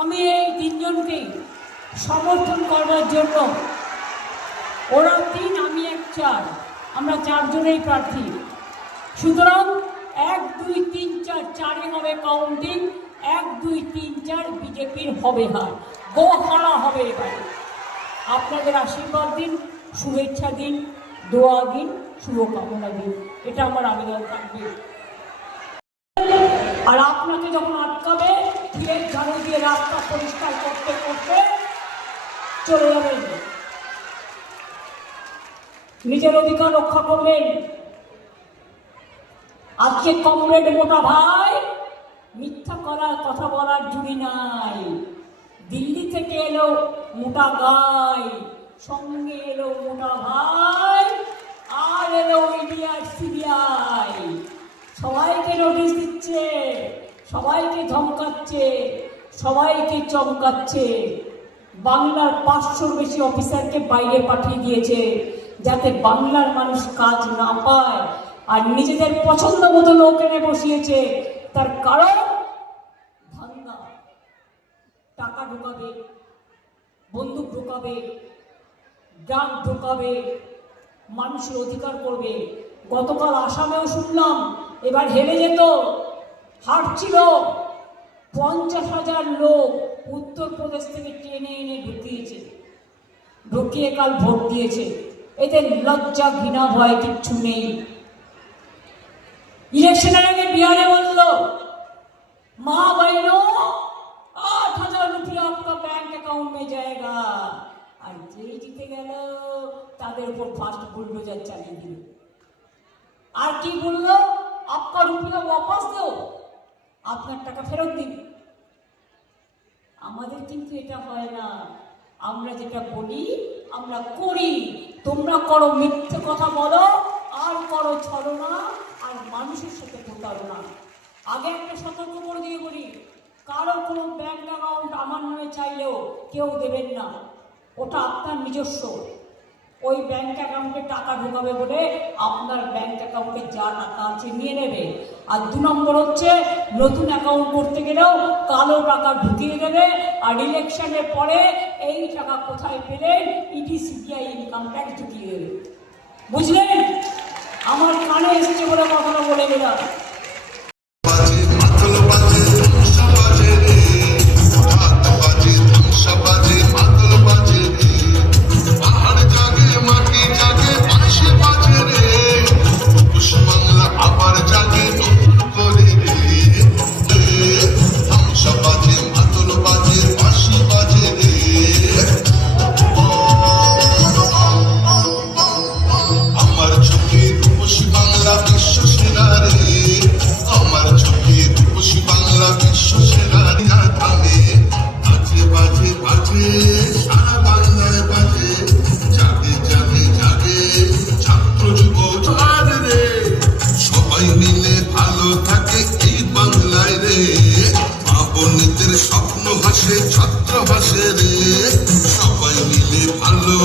আমি এই তিনজনকে সমর্থন করার জন্য, ওরা 3 আমি 1 4, আমরা 4 জনেই প্রার্থী। সুতরাং 1 2 3 4 4-এ হবে কাউন্টিং, 1 2 3 4 বিজেপির হবে হার, গোহারা হবে এবারে। আপনাদের আশীর্বাদ দিন, শুভেচ্ছা দিন, দোয়া দিন, শুভকামনা দিন, এটা আমার আবেদন থাকবে। আর আপনাকে যখন আটকাবে, ফিরে ঝাড়ু দিয়ে রাস্তা পরিষ্কার করতে করতে চলে যাবেন। নিজের অধিকার রক্ষা করবেন। আজকে কমরেড মোটা ভাই মিথ্যা করার কথা বলার জুড়ি নাই। দিল্লি থেকে এলো মোটা গাই, সঙ্গে এলো মোটা ভাই, আর এলো ইডিয়ার সিবিআই। সবাইকে নোটিশ দিচ্ছে, সবাইকে ধমকাচ্ছে, সবাইকে চমকাচ্ছে। বাংলার 500-র বেশি অফিসারকে বাইরে পাঠিয়ে দিয়েছে, যাতে বাংলার মানুষ কাজ না পায়। আর নিজেদের পছন্দ মতো লোক এনে বসিয়েছে। তার কারণ ধান্দা, টাকা ঢোকাবে, বন্দুক ঢোকাবে, ড্রাগ ঢোকাবে, মানুষের অধিকার করবে। গতকাল আসামেও শুনলাম, এবার হেরে যেত, হাঁটছিল, 50,000 লোক উত্তরপ্রদেশ থেকে টেনে এনে ঢুকিয়েছে, ঢুকিয়ে কাল ভোট দিয়েছে। এতে লজ্জা ঘৃণা ভয় কিচ্ছু নেই। ইলেকশনের আগে বিহারে বলল, মা बहनों 8,000 रुपया आपका बैंक अकाउंट में जाएगा। আর যে জিতে গেল তাদের উপর ফার্স্ট বুলডোজার চালিয়ে দিল। আর কি বললো, आपका रुपया वापस दो, আপনার টাকা ফেরত দিন। আমাদের কিন্তু এটা হয় না। আমরা যেটা বলি আমরা করি। তোমরা করো মিথ্যে কথা বলো, আর করো ছলনা, আর মানুষের সাথে প্রতারণা। আগে একটা সতর্ক করে দিয়ে বলি, কারো কোনো ব্যাংক অ্যাকাউন্ট আমার নামে চাইলেও কেউ দেবেন না, ওটা আপনার নিজস্ব। ওই ব্যাংক অ্যাকাউন্টে টাকা ঢোকাবে বলে আপনার ব্যাংক অ্যাকাউন্টে যা টাকা আছে নিয়ে নেবে। আর 2 নম্বর হচ্ছে, নতুন অ্যাকাউন্ট করতে গেলেও কালো টাকা ঢুকিয়ে দেবে। আর ইলেকশনের পরে এই টাকা কোথায় পেলেন, ইডি সিবিআই ইনকাম ট্যাক্স ঢুকিয়ে দেবে। বুঝলেন? আমার কানে এসেছে বলে কথাটা বলে গেলাম। স্বপ্ন ভাসে, ছাত্র ভাসে রে, সবাই মিলে ভালো।